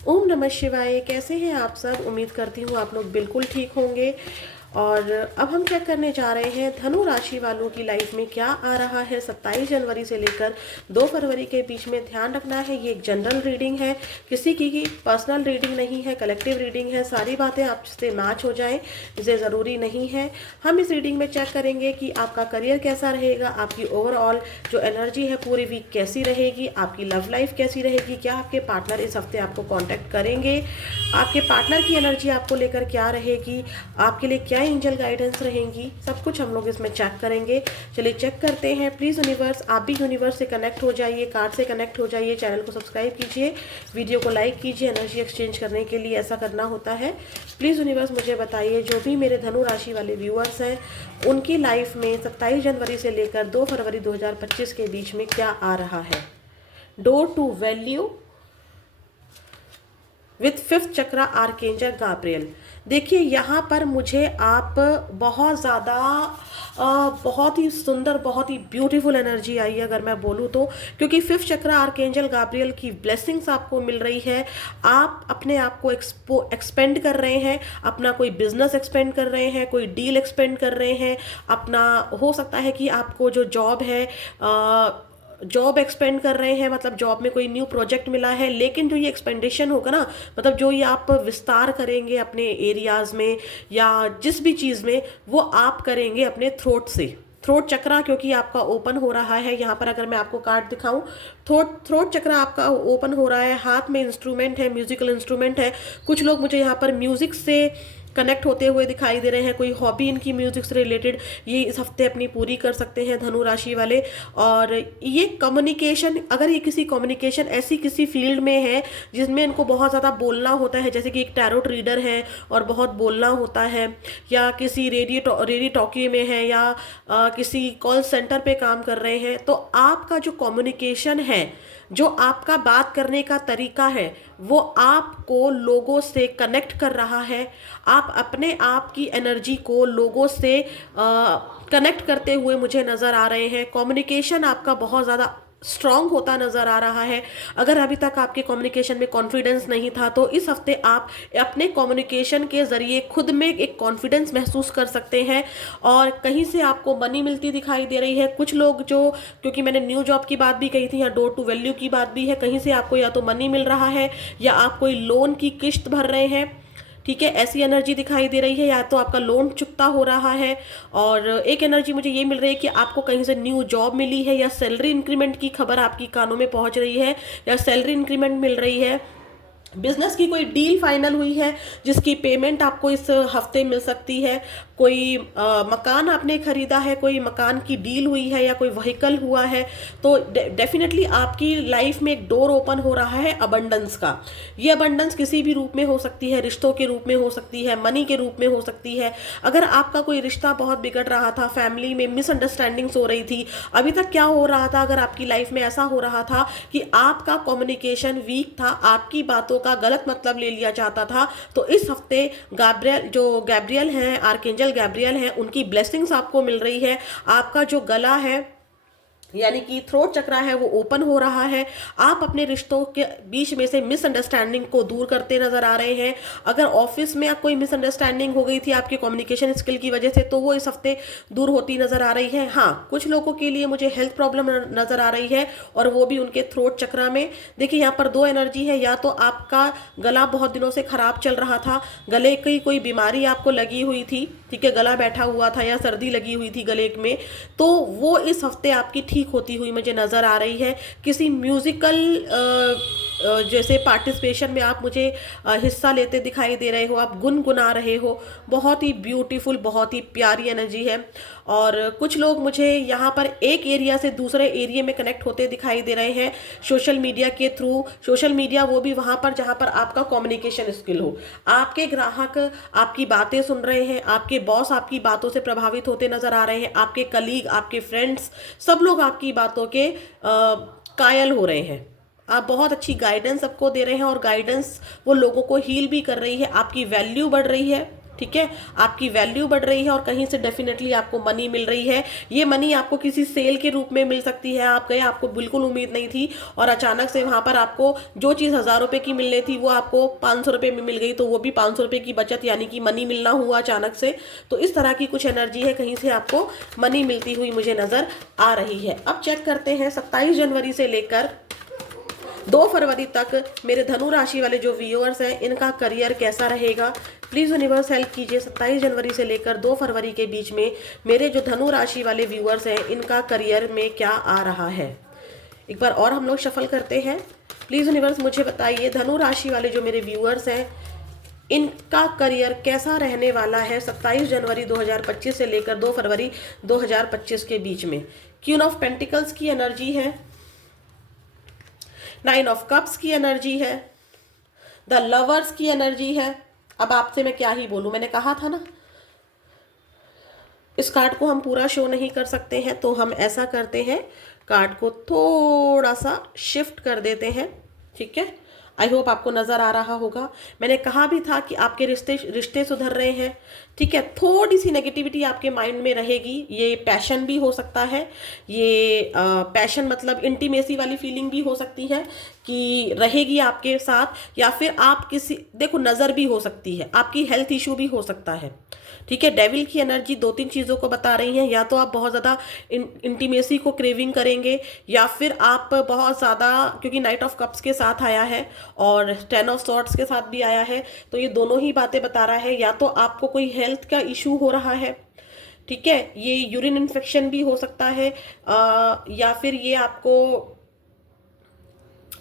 ओम नमः शिवाय। कैसे हैं आप सब? उम्मीद करती हूँ आप लोग बिल्कुल ठीक होंगे। और अब हम चेक करने जा रहे हैं धनु राशि वालों की लाइफ में क्या आ रहा है 27 जनवरी से लेकर 2 फरवरी के बीच में। ध्यान रखना है ये एक जनरल रीडिंग है, किसी की पर्सनल रीडिंग नहीं है, कलेक्टिव रीडिंग है। सारी बातें आपसे मैच हो जाएं इसे ज़रूरी नहीं है। हम इस रीडिंग में चेक करेंगे कि आपका करियर कैसा रहेगा, आपकी ओवरऑल जो एनर्जी है पूरी वीक कैसी रहेगी, आपकी लव लाइफ कैसी रहेगी, क्या आपके पार्टनर इस हफ्ते आपको कांटेक्ट करेंगे, आपके पार्टनर की एनर्जी आपको लेकर क्या रहेगी, आपके लिए क्या एंजल गाइडेंस रहेंगी, सब कुछ हम लोग इसमें चेक करेंगे। चलिए चेक करते हैं। प्लीज़ यूनिवर्स, आप भी यूनिवर्स से कनेक्ट हो जाइए, कार्ड से कनेक्ट हो जाइए, चैनल को सब्सक्राइब कीजिए, वीडियो को लाइक कीजिए। एनर्जी एक्सचेंज करने के लिए ऐसा करना होता है। प्लीज़ यूनिवर्स मुझे बताइए जो भी मेरे धनु राशि वाले व्यूअर्स हैं उनकी लाइफ में 27 जनवरी से लेकर 2 फरवरी 2025 के बीच में क्या आ रहा है। Door to value with fifth chakra archangel Gabriel. देखिए यहाँ पर मुझे आप बहुत ज़्यादा बहुत ही सुंदर, बहुत ही ब्यूटीफुल एनर्जी आई है अगर मैं बोलूँ तो, क्योंकि फिफ्थ चक्रा आर्केंजल गाब्रियल की ब्लेसिंग्स आपको मिल रही है। आप अपने आप को एक्सपेंड कर रहे हैं, अपना कोई बिजनेस एक्सपेंड कर रहे हैं, कोई डील एक्सपेंड कर रहे हैं अपना। हो सकता है कि आपको जो जॉब है जॉब एक्सपेंड कर रहे हैं, मतलब जॉब में कोई न्यू प्रोजेक्ट मिला है। लेकिन जो ये एक्सपेंडेशन होगा ना, मतलब जो ये आप विस्तार करेंगे अपने एरियाज में या जिस भी चीज़ में, वो आप करेंगे अपने थ्रोट से। थ्रोट चक्रा क्योंकि आपका ओपन हो रहा है यहाँ पर, अगर मैं आपको कार्ड दिखाऊं, थ्रोट चक्रा आपका ओपन हो रहा है। हाथ में इंस्ट्रूमेंट है, म्यूजिकल इंस्ट्रूमेंट है। कुछ लोग मुझे यहाँ पर म्यूजिक से कनेक्ट होते हुए दिखाई दे रहे हैं, कोई हॉबी इनकी म्यूजिक से रिलेटेड ये इस हफ्ते अपनी पूरी कर सकते हैं धनु राशि वाले। और ये कम्युनिकेशन, अगर ये किसी कम्युनिकेशन ऐसी किसी फील्ड में है जिसमें इनको बहुत ज़्यादा बोलना होता है, जैसे कि एक टैरोट रीडर है और बहुत बोलना होता है, या किसी रेडियो टॉकी में है, या किसी कॉल सेंटर पे काम कर रहे हैं, तो आपका जो कम्युनिकेशन है, जो आपका बात करने का तरीका है, वो आपको लोगों से कनेक्ट कर रहा है। आप अपने आप की एनर्जी को लोगों से कनेक्ट करते हुए मुझे नज़र आ रहे हैं। कम्युनिकेशन आपका बहुत ज़्यादा स्ट्रांग होता नज़र आ रहा है। अगर अभी तक आपके कम्युनिकेशन में कॉन्फिडेंस नहीं था तो इस हफ्ते आप अपने कम्युनिकेशन के ज़रिए खुद में एक कॉन्फिडेंस महसूस कर सकते हैं। और कहीं से आपको मनी मिलती दिखाई दे रही है। कुछ लोग जो, क्योंकि मैंने न्यू जॉब की बात भी कही थी, या डोर टू वैल्यू की बात भी है, कहीं से आपको या तो मनी मिल रहा है या आप कोई लोन की किश्त भर रहे हैं, ठीक है, ऐसी एनर्जी दिखाई दे रही है, या तो आपका लोन चुकता हो रहा है। और एक एनर्जी मुझे ये मिल रही है कि आपको कहीं से न्यू जॉब मिली है, या सैलरी इंक्रीमेंट की खबर आपकी कानों में पहुंच रही है, या सैलरी इंक्रीमेंट मिल रही है। बिजनेस की कोई डील फाइनल हुई है जिसकी पेमेंट आपको इस हफ्ते मिल सकती है। कोई मकान आपने खरीदा है, कोई मकान की डील हुई है, या कोई व्हीकल हुआ है, तो डेफिनेटली आपकी लाइफ में एक डोर ओपन हो रहा है अबंडेंस का। ये अबंडेंस किसी भी रूप में हो सकती है, रिश्तों के रूप में हो सकती है, मनी के रूप में हो सकती है। अगर आपका कोई रिश्ता बहुत बिगड़ रहा था, फैमिली में मिसअंडरस्टैंडिंग्स हो रही थी, अभी तक क्या हो रहा था, अगर आपकी लाइफ में ऐसा हो रहा था कि आपका कम्युनिकेशन वीक था, आपकी बातों का गलत मतलब ले लिया जाता था, तो इस हफ्ते गैब्रियल हैं, आर्केंजल गैब्रियल हैं, उनकी ब्लेसिंग्स आपको मिल रही है। आपका जो गला है, यानी कि थ्रोट चक्रा है, वो ओपन हो रहा है। आप अपने रिश्तों के बीच में से मिसअंडरस्टैंडिंग को दूर करते नजर आ रहे हैं। अगर ऑफिस में कोई मिसअंडरस्टैंडिंग हो गई थी आपके कम्युनिकेशन स्किल की वजह से, तो वो इस हफ्ते दूर होती नजर आ रही है। हाँ, कुछ लोगों के लिए मुझे हेल्थ प्रॉब्लम नजर आ रही है, और वो भी उनके थ्रोट चक्रा में। देखिए यहाँ पर दो एनर्जी है, या तो आपका गला बहुत दिनों से खराब चल रहा था, गले की कोई बीमारी आपको लगी हुई थी, ठीक है, गला बैठा हुआ था, या सर्दी लगी हुई थी गले में, तो वो इस हफ्ते आपकी ठीक होती हुई मुझे नज़र आ रही है। किसी म्यूज़िकल जैसे पार्टिसिपेशन में आप मुझे हिस्सा लेते दिखाई दे रहे हो, आप गुनगुना रहे हो। बहुत ही ब्यूटीफुल, बहुत ही प्यारी एनर्जी है। और कुछ लोग मुझे यहाँ पर एक एरिया से दूसरे एरिया में कनेक्ट होते दिखाई दे रहे हैं सोशल मीडिया के थ्रू। सोशल मीडिया वो भी वहाँ पर जहाँ पर आपका कम्युनिकेशन स्किल हो। आपके ग्राहक आपकी बातें सुन रहे हैं, आपके बॉस आपकी बातों से प्रभावित होते नजर आ रहे हैं, आपके कलीग, आपके फ्रेंड्स, सब लोग आपकी बातों के कायल हो रहे हैं। आप बहुत अच्छी गाइडेंस सबको दे रहे हैं, और गाइडेंस वो लोगों को हील भी कर रही है। आपकी वैल्यू बढ़ रही है, ठीक है, आपकी वैल्यू बढ़ रही है और कहीं से डेफिनेटली आपको मनी मिल रही है। ये मनी आपको किसी सेल के रूप में मिल सकती है, आप गए, आपको बिल्कुल उम्मीद नहीं थी और अचानक से वहां पर आपको जो चीज़ 1000 रुपये की मिलनी थी वो आपको 500 रुपये में मिल गई, तो वो भी 500 रुपये की बचत यानी कि मनी मिलना हुआ अचानक से। तो इस तरह की कुछ एनर्जी है, कहीं से आपको मनी मिलती हुई मुझे नज़र आ रही है। अब चेक करते हैं 27 जनवरी से लेकर 2 फरवरी तक मेरे धनु राशि वाले जो व्यूअर्स हैं इनका करियर कैसा रहेगा। प्लीज़ यूनिवर्स हेल्प कीजिए। 27 जनवरी से लेकर 2 फरवरी के बीच में मेरे जो धनु राशि वाले व्यूअर्स हैं इनका करियर में क्या आ रहा है। एक बार और हम लोग शफल करते हैं। प्लीज़ यूनिवर्स मुझे बताइए धनु राशि वाले जो मेरे व्यूअर्स हैं इनका करियर कैसा रहने वाला है 27 जनवरी 2025 से लेकर 2 फरवरी 2025 के बीच में। क्वीन ऑफ पेंटिकल्स की एनर्जी है, 9 ऑफ कप्स की एनर्जी है, द लवर्स की एनर्जी है। अब आपसे मैं क्या ही बोलूं, मैंने कहा था ना इस कार्ड को हम पूरा शो नहीं कर सकते हैं, तो हम ऐसा करते हैं कार्ड को थोड़ा सा शिफ्ट कर देते हैं। ठीक है, आई होप आपको नज़र आ रहा होगा। मैंने कहा भी था कि आपके रिश्ते सुधर रहे हैं। ठीक है, थोड़ी सी नेगेटिविटी आपके माइंड में रहेगी, ये पैशन भी हो सकता है, ये पैशन मतलब इंटीमेसी वाली फीलिंग भी हो सकती है कि रहेगी आपके साथ, या फिर आप किसी देखो नज़र भी हो सकती है, आपकी हेल्थ इशू भी हो सकता है। ठीक है, डेविल की एनर्जी 2-3 चीज़ों को बता रही हैं, या तो आप बहुत ज़्यादा इंटीमेसी को क्रेविंग करेंगे, या फिर आप बहुत ज़्यादा, क्योंकि नाइट ऑफ कप्स के साथ आया है और 10 ऑफ सॉर्ड्स के साथ भी आया है, तो ये दोनों ही बातें बता रहा है। या तो आपको कोई हेल्थ का इशू हो रहा है, ठीक है, ये यूरिन इन्फेक्शन भी हो सकता है, या फिर ये आपको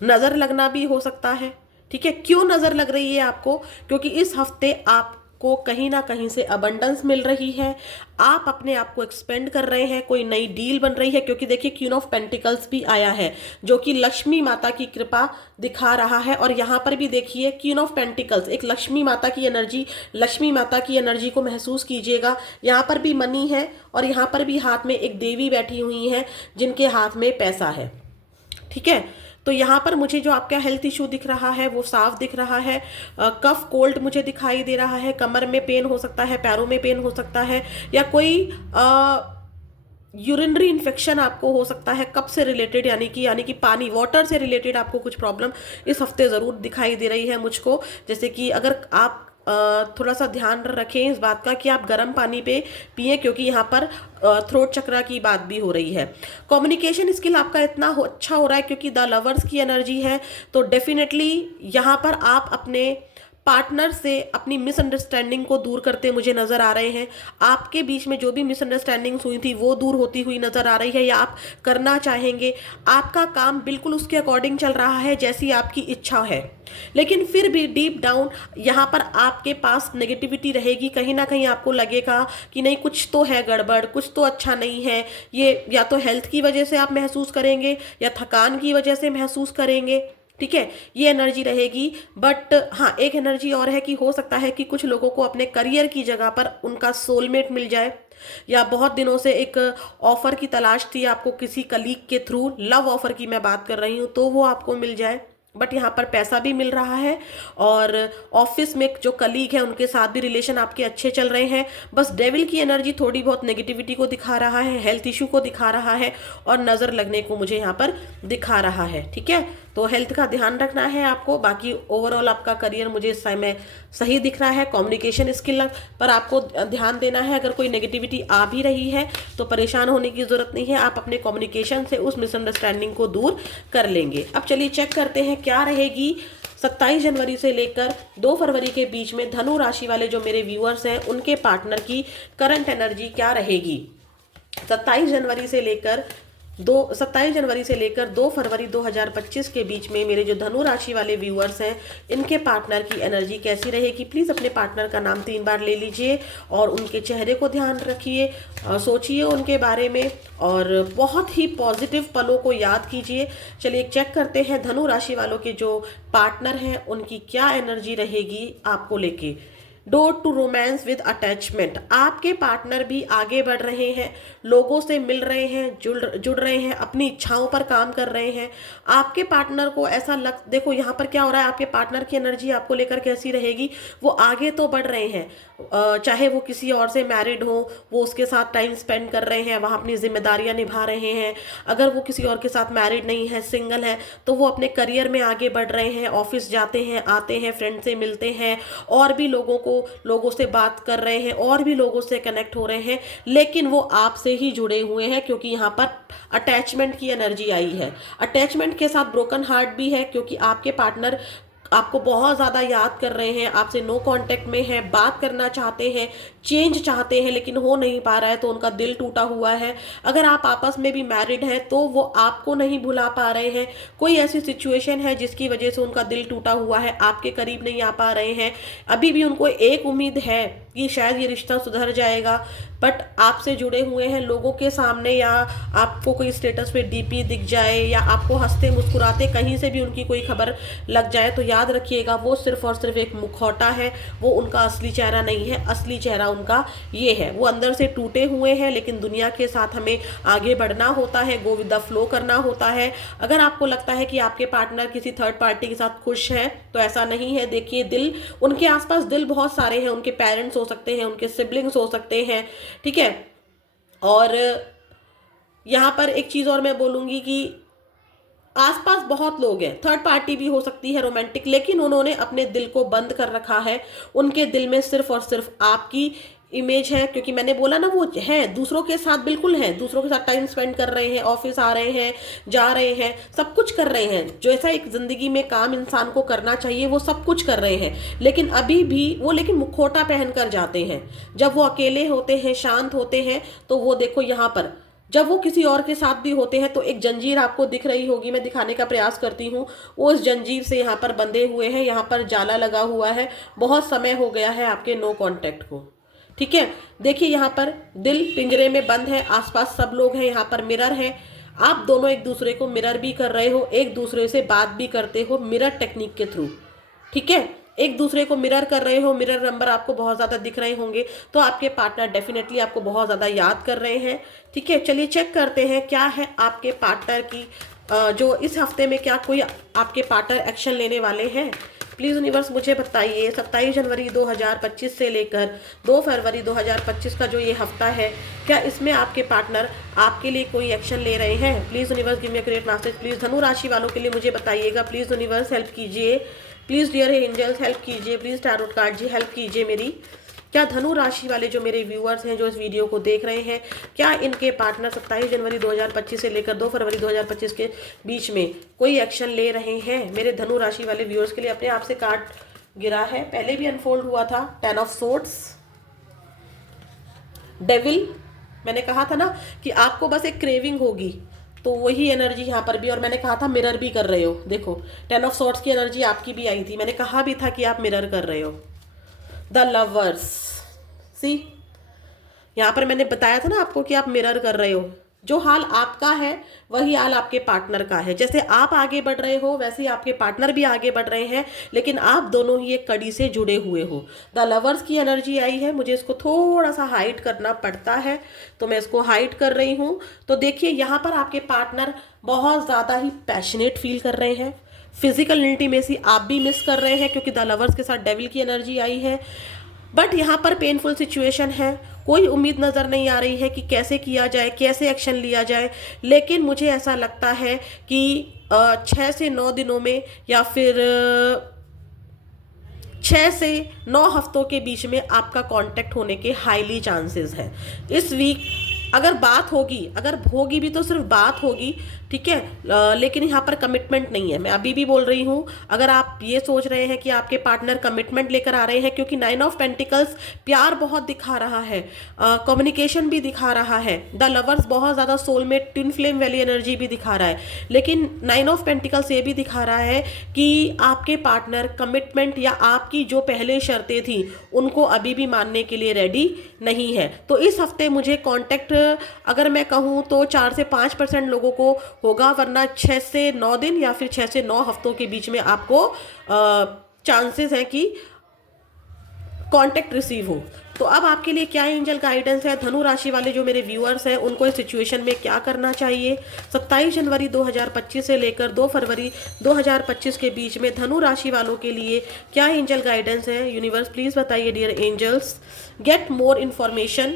नज़र लगना भी हो सकता है। ठीक है, क्यों नज़र लग रही है आपको, क्योंकि इस हफ्ते आपको कहीं ना कहीं से अबंडेंस मिल रही है, आप अपने आप को एक्सपेंड कर रहे हैं, कोई नई डील बन रही है। क्योंकि देखिए क्वीन ऑफ पेंटिकल्स भी आया है जो कि लक्ष्मी माता की कृपा दिखा रहा है, और यहाँ पर भी देखिए क्वीन ऑफ पेंटिकल्स एक लक्ष्मी माता की एनर्जी, लक्ष्मी माता की एनर्जी को महसूस कीजिएगा। यहाँ पर भी मनी है और यहाँ पर भी हाथ में एक देवी बैठी हुई है जिनके हाथ में पैसा है। ठीक है, तो यहाँ पर मुझे जो आपका हेल्थ इशू दिख रहा है वो साफ दिख रहा है। कफ कोल्ड मुझे दिखाई दे रहा है, कमर में पेन हो सकता है, पैरों में पेन हो सकता है, या कोई यूरिनरी इन्फेक्शन आपको हो सकता है कप से रिलेटेड, यानी कि पानी वाटर से रिलेटेड आपको कुछ प्रॉब्लम इस हफ्ते ज़रूर दिखाई दे रही है मुझको। जैसे कि अगर आप थोड़ा सा ध्यान रखें इस बात का कि आप गर्म पानी पे पिए, क्योंकि यहाँ पर थ्रोट चक्रा की बात भी हो रही है। कम्युनिकेशन स्किल आपका इतना अच्छा हो रहा है क्योंकि द लवर्स की एनर्जी है, तो डेफिनेटली यहाँ पर आप अपने पार्टनर से अपनी मिसअंडरस्टैंडिंग को दूर करते मुझे नज़र आ रहे हैं। आपके बीच में जो भी मिसअंडरस्टैंडिंग्स हुई थी वो दूर होती हुई नज़र आ रही है, या आप करना चाहेंगे। आपका काम बिल्कुल उसके अकॉर्डिंग चल रहा है जैसी आपकी इच्छा है, लेकिन फिर भी डीप डाउन यहाँ पर आपके पास नेगेटिविटी रहेगी। कहीं ना कहीं आपको लगेगा कि नहीं कुछ तो है गड़बड़, कुछ तो अच्छा नहीं है। ये या तो हेल्थ की वजह से आप महसूस करेंगे या थकान की वजह से महसूस करेंगे। ठीक है, ये एनर्जी रहेगी। बट हाँ, एक एनर्जी और है कि हो सकता है कि कुछ लोगों को अपने करियर की जगह पर उनका सोलमेट मिल जाए, या बहुत दिनों से एक ऑफर की तलाश थी आपको किसी कलीग के थ्रू, लव ऑफर की मैं बात कर रही हूँ, तो वो आपको मिल जाए। बट यहाँ पर पैसा भी मिल रहा है, और ऑफिस में जो कलीग है उनके साथ भी रिलेशन आपके अच्छे चल रहे हैं। बस डेविल की एनर्जी थोड़ी बहुत नेगेटिविटी को दिखा रहा है, हेल्थ इशू को दिखा रहा है, और नज़र लगने को मुझे यहाँ पर दिखा रहा है। ठीक है, तो हेल्थ का ध्यान रखना है आपको। बाकी ओवरऑल आपका करियर मुझे इस समय सही दिख रहा है। कम्युनिकेशन स्किल पर आपको ध्यान देना है। अगर कोई नेगेटिविटी आ भी रही है तो परेशान होने की ज़रूरत नहीं है, आप अपने कम्युनिकेशन से उस मिसअंडरस्टैंडिंग को दूर कर लेंगे। अब चलिए चेक करते हैं क्या रहेगी 27 जनवरी से लेकर 2 फरवरी के बीच में धनु राशि वाले जो मेरे व्यूअर्स हैं उनके पार्टनर की करंट एनर्जी क्या रहेगी। 27 जनवरी से लेकर 2 फरवरी 2025 के बीच में मेरे जो धनु राशि वाले व्यूअर्स हैं इनके पार्टनर की एनर्जी कैसी रहेगी। प्लीज़ अपने पार्टनर का नाम 3 बार ले लीजिए और उनके चेहरे को ध्यान रखिए, सोचिए उनके बारे में, और बहुत ही पॉजिटिव पलों को याद कीजिए। चलिए चेक करते हैं धनु राशि वालों के जो पार्टनर हैं उनकी क्या एनर्जी रहेगी आपको लेके। Door to romance with attachment. आपके पार्टनर भी आगे बढ़ रहे हैं, लोगों से मिल रहे हैं, जुड़ रहे हैं, अपनी इच्छाओं पर काम कर रहे हैं। आपके पार्टनर को ऐसा देखो यहाँ पर क्या हो रहा है, आपके पार्टनर की एनर्जी आपको लेकर कैसी रहेगी, वो आगे तो बढ़ रहे हैं, चाहे वो किसी और से मैरिड हो, वो उसके साथ टाइम स्पेंड कर रहे हैं, वहाँ अपनी जिम्मेदारियाँ निभा रहे हैं। अगर वो किसी और के साथ मैरिड नहीं है, सिंगल है, तो वो अपने करियर में आगे बढ़ रहे हैं, ऑफिस जाते हैं, आते हैं, फ्रेंड से मिलते हैं, और भी लोगों से बात कर रहे हैं, और भी लोगों से कनेक्ट हो रहे हैं, लेकिन वो आपसे ही जुड़े हुए हैं, क्योंकि यहाँ पर अटैचमेंट की एनर्जी आई है। अटैचमेंट के साथ ब्रोकन हार्ट भी है, क्योंकि आपके पार्टनर आपको बहुत ज़्यादा याद कर रहे हैं, आपसे नो कांटेक्ट में है, बात करना चाहते हैं, चेंज चाहते हैं, लेकिन हो नहीं पा रहा है, तो उनका दिल टूटा हुआ है। अगर आप आपस में भी मैरिड हैं तो वो आपको नहीं भुला पा रहे हैं, कोई ऐसी सिचुएशन है जिसकी वजह से उनका दिल टूटा हुआ है, आपके करीब नहीं आ पा रहे हैं। अभी भी उनको एक उम्मीद है कि शायद ये रिश्ता सुधर जाएगा, बट आपसे जुड़े हुए हैं, लोगों के सामने या आपको कोई स्टेटस पे डीपी दिख जाए, या आपको हंसते मुस्कुराते कहीं से भी उनकी कोई खबर लग जाए, तो याद रखिएगा वो सिर्फ और सिर्फ एक मुखौटा है, वो उनका असली चेहरा नहीं है। असली चेहरा उनका ये है, वो अंदर से टूटे हुए हैं, लेकिन दुनिया के साथ हमें आगे बढ़ना होता है, गो विद द फ्लो करना होता है। अगर आपको लगता है कि आपके पार्टनर किसी थर्ड पार्टी के साथ खुश है, तो ऐसा नहीं है। देखिए, दिल उनके आसपास दिल बहुत सारे हैं, उनके पेरेंट्स हो सकते हैं, उनके सिबलिंग्स हो सकते हैं, ठीक है। और यहाँ पर एक चीज़ और मैं बोलूँगी कि आसपास बहुत लोग हैं, थर्ड पार्टी भी हो सकती है रोमांटिक, लेकिन उन्होंने अपने दिल को बंद कर रखा है। उनके दिल में सिर्फ और सिर्फ आपकी इमेज है, क्योंकि मैंने बोला ना, वो है दूसरों के साथ, बिल्कुल है, दूसरों के साथ टाइम स्पेंड कर रहे हैं, ऑफिस आ रहे हैं, जा रहे हैं, सब कुछ कर रहे हैं, जो ऐसा एक जिंदगी में काम इंसान को करना चाहिए वो सब कुछ कर रहे हैं, लेकिन अभी भी वो मुखौटा पहन कर जाते हैं। जब वो अकेले होते हैं, शांत होते हैं, तो वो देखो यहाँ पर जब वो किसी और के साथ भी होते हैं, तो एक जंजीर आपको दिख रही होगी, मैं दिखाने का प्रयास करती हूँ, वो इस जंजीर से यहाँ पर बंधे हुए हैं, यहाँ पर जाला लगा हुआ है, बहुत समय हो गया है आपके नो कांटेक्ट को, ठीक है। देखिए यहाँ पर दिल पिंजरे में बंद है, आसपास सब लोग हैं, यहाँ पर मिरर है, आप दोनों एक दूसरे को मिरर भी कर रहे हो, एक दूसरे से बात भी करते हो मिरर टेक्निक के थ्रू, ठीक है। एक दूसरे को मिरर कर रहे हो, मिरर नंबर आपको बहुत ज़्यादा दिख रहे होंगे, तो आपके पार्टनर डेफिनेटली आपको बहुत ज़्यादा याद कर रहे हैं, ठीक है। चलिए चेक करते हैं क्या है आपके पार्टनर की जो इस हफ्ते में क्या कोई आपके पार्टनर एक्शन लेने वाले हैं। प्लीज़ यूनिवर्स मुझे बताइए, 27 जनवरी 2025 से लेकर 2 फरवरी 2025 का जो ये हफ्ता है, क्या इसमें आपके पार्टनर आपके लिए कोई एक्शन ले रहे हैं। Please universe give me a great message. Please धनु राशि वालों के लिए मुझे बताइएगा, प्लीज़ यूनिवर्स हेल्प कीजिए, प्लीज़ डियर एंजल्स हेल्प कीजिए, please tarot card ji help कीजिए मेरी। क्या धनु राशि वाले जो मेरे व्यूअर्स हैं, जो इस वीडियो को देख रहे हैं, क्या इनके पार्टनर 27 जनवरी 2025 से लेकर 2 फरवरी 2025 के बीच में कोई एक्शन ले रहे हैं। मेरे धनु राशि वाले व्यूअर्स के लिए अपने आप से कार्ड गिरा है, पहले भी अनफोल्ड हुआ था, 10 ऑफ सोर्ड्स, डेविल। मैंने कहा था ना कि आपको बस एक क्रेविंग होगी, तो वही एनर्जी यहाँ पर भी, और मैंने कहा था मिरर भी कर रहे हो। देखो 10 ऑफ सॉर्ड्स की एनर्जी आपकी भी आई थी, मैंने कहा भी था कि आप मिरर कर रहे हो। द लवर्स, सी यहाँ पर मैंने बताया था ना आपको कि आप मिरर कर रहे हो, जो हाल आपका है वही हाल आपके पार्टनर का है। जैसे आप आगे बढ़ रहे हो, वैसे ही आपके पार्टनर भी आगे बढ़ रहे हैं, लेकिन आप दोनों ही एक कड़ी से जुड़े हुए हो। द लवर्स की एनर्जी आई है, मुझे इसको थोड़ा सा हाइड करना पड़ता है, तो मैं इसको हाइड कर रही हूँ। तो देखिए यहाँ पर आपके पार्टनर बहुत ज़्यादा ही पैशनेट फील कर रहे हैं, फिजिकल इंटीमेसी आप भी मिस कर रहे हैं, क्योंकि द लवर्स के साथ डेविल की एनर्जी आई है। बट यहाँ पर पेनफुल सिचुएशन है, कोई उम्मीद नज़र नहीं आ रही है कि कैसे किया जाए, कैसे एक्शन लिया जाए, लेकिन मुझे ऐसा लगता है कि 6 से 9 दिनों में, या फिर 6 से 9 हफ्तों के बीच में आपका कांटेक्ट होने के हाईली चांसेस हैं। इस वीक अगर बात होगी, अगर होगी भी तो सिर्फ बात होगी, ठीक है, लेकिन यहाँ पर कमिटमेंट नहीं है। मैं अभी भी बोल रही हूँ, अगर आप ये सोच रहे हैं कि आपके पार्टनर कमिटमेंट लेकर आ रहे हैं, क्योंकि 9 ऑफ पेंटिकल्स प्यार बहुत दिखा रहा है, कम्युनिकेशन भी दिखा रहा है, द लवर्स बहुत ज़्यादा सोलमेट ट्विन फ्लेम वाली एनर्जी भी दिखा रहा है, लेकिन 9 ऑफ पेंटिकल्स ये भी दिखा रहा है कि आपके पार्टनर कमिटमेंट या आपकी जो पहले शर्तें थी उनको अभी भी मानने के लिए रेडी नहीं है। तो इस हफ्ते मुझे कॉन्टेक्ट अगर मैं कहूँ तो 4 से 5% लोगों को होगा, वरना 6 से 9 दिन या फिर 6 से 9 हफ्तों के बीच में आपको चांसेस हैं कि कांटेक्ट रिसीव हो। तो अब आपके लिए क्या एंजल गाइडेंस है, धनु राशि वाले जो मेरे व्यूअर्स हैं उनको इस सिचुएशन में क्या करना चाहिए, 27 जनवरी 2025 से लेकर 2 फरवरी 2025 के बीच में धनु राशि वालों के लिए क्या एंजल गाइडेंस है। यूनिवर्स प्लीज बताइए dear angels, get more information,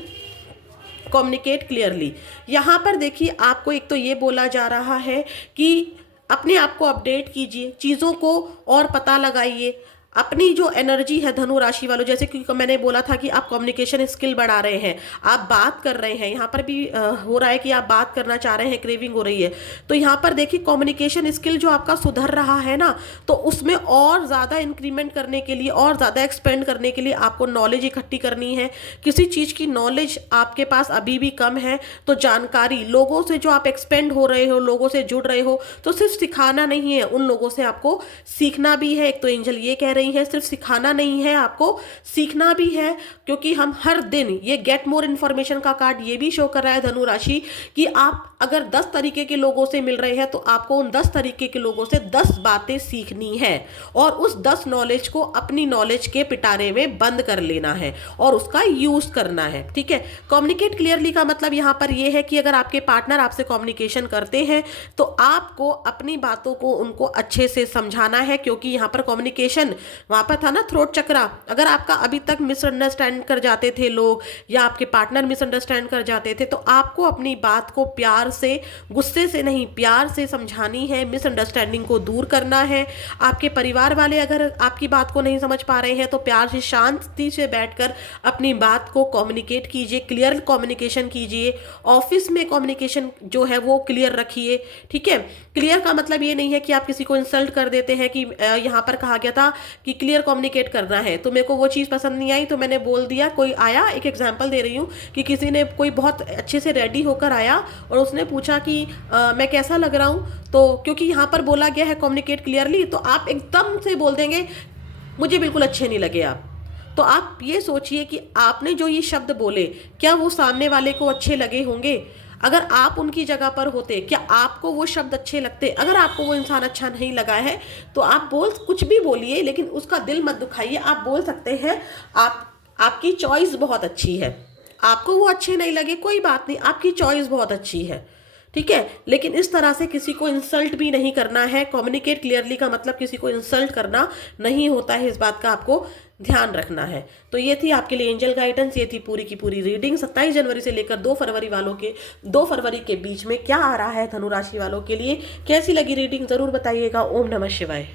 communicate clearly. यहाँ पर देखिए आपको एक तो ये बोला जा रहा है कि अपने आप को अपडेट कीजिए, चीज़ों को और पता लगाइए। अपनी जो एनर्जी है धनु राशि वालों, जैसे कि मैंने बोला था कि आप कम्युनिकेशन स्किल बढ़ा रहे हैं, आप बात कर रहे हैं, यहाँ पर भी हो रहा है कि आप बात करना चाह रहे हैं, क्रेविंग हो रही है। तो यहाँ पर देखिए कम्युनिकेशन स्किल जो आपका सुधर रहा है ना, तो उसमें और ज़्यादा इंक्रीमेंट करने के लिए और ज़्यादा एक्सपेंड करने के लिए आपको नॉलेज इकट्ठी करनी है। किसी चीज़ की नॉलेज आपके पास अभी भी कम है, तो जानकारी लोगों से जो आप एक्सपेंड हो रहे हो, लोगों से जुड़ रहे हो, तो सिर्फ सिखाना नहीं है, उन लोगों से आपको सीखना भी है। एक तो एंजल ये कह रही है सिर्फ सिखाना नहीं है, आपको सीखना भी है, क्योंकि हम हर दिन, ये गेट मोर इन्फॉर्मेशन का कार्ड ये भी शो कर रहा है धनु राशि कि आप अगर 10 तरीके के लोगों से मिल रहे हैं तो आपको उन 10 तरीके के लोगों से 10 बातें सीखनी है और उस 10 नॉलेज को अपनी नॉलेज के पिटारे में बंद कर लेना है और उसका यूज करना है। ठीक है, कम्युनिकेट क्लियरली का मतलब यहाँ पर यह है कि अगर आपके पार्टनर आपसे कम्युनिकेशन करते हैं तो आपको अपनी बातों को उनको अच्छे से समझाना है, क्योंकि यहाँ पर कम्युनिकेशन वहां पर था ना थ्रोट चक्रा। अगर आपका अभी तक मिसअंडरस्टैंड कर जाते थे लोग या आपके पार्टनर मिसअंडरस्टैंड कर जाते थे, तो आपको अपनी बात को प्यार से, गुस्से से नहीं, प्यार से समझानी है, मिसअंडरस्टैंडिंग को दूर करना है। आपके परिवार वाले अगर आपकी बात को नहीं समझ पा रहे हैं तो प्यार से, शांति से बैठकर अपनी बात को कम्युनिकेट कीजिए, क्लियर कम्युनिकेशन कीजिए। ऑफिस में कम्युनिकेशन जो है वो क्लियर रखिए। ठीक है, क्लियर का मतलब ये नहीं है कि आप किसी को इंसल्ट कर देते हैं कि यहाँ पर कहा गया था कि क्लियर कम्युनिकेट करना है, तो मेरे को वो चीज़ पसंद नहीं आई तो मैंने बोल दिया। कोई आया, एक एग्जांपल दे रही हूँ कि किसी ने, कोई बहुत अच्छे से रेडी होकर आया और उसने पूछा कि मैं कैसा लग रहा हूँ, तो क्योंकि यहाँ पर बोला गया है कम्युनिकेट क्लियरली, तो आप एकदम से बोल देंगे मुझे बिल्कुल अच्छे नहीं लगे आप। तो आप ये सोचिए कि आपने जो ये शब्द बोले क्या वो सामने वाले को अच्छे लगे होंगे। अगर आप उनकी जगह पर होते, क्या आपको वो शब्द अच्छे लगते। अगर आपको वो इंसान अच्छा नहीं लगा है तो आप कुछ भी बोलिए, लेकिन उसका दिल मत दुखाइए। आप बोल सकते हैं आपकी चॉइस बहुत अच्छी है, आपको वो अच्छे नहीं लगे कोई बात नहीं, आपकी चॉइस बहुत अच्छी है। ठीक है, लेकिन इस तरह से किसी को इंसल्ट भी नहीं करना है। कम्युनिकेट क्लियरली का मतलब किसी को इंसल्ट करना नहीं होता है, इस बात का आपको ध्यान रखना है। तो ये थी आपके लिए एंजल गाइडेंस, ये थी पूरी की पूरी रीडिंग 27 जनवरी से लेकर 2 फरवरी वालों के 2 फरवरी के बीच में क्या आ रहा है धनु राशि वालों के लिए। कैसी लगी रीडिंग जरूर बताइएगा। ओम नमः शिवाय।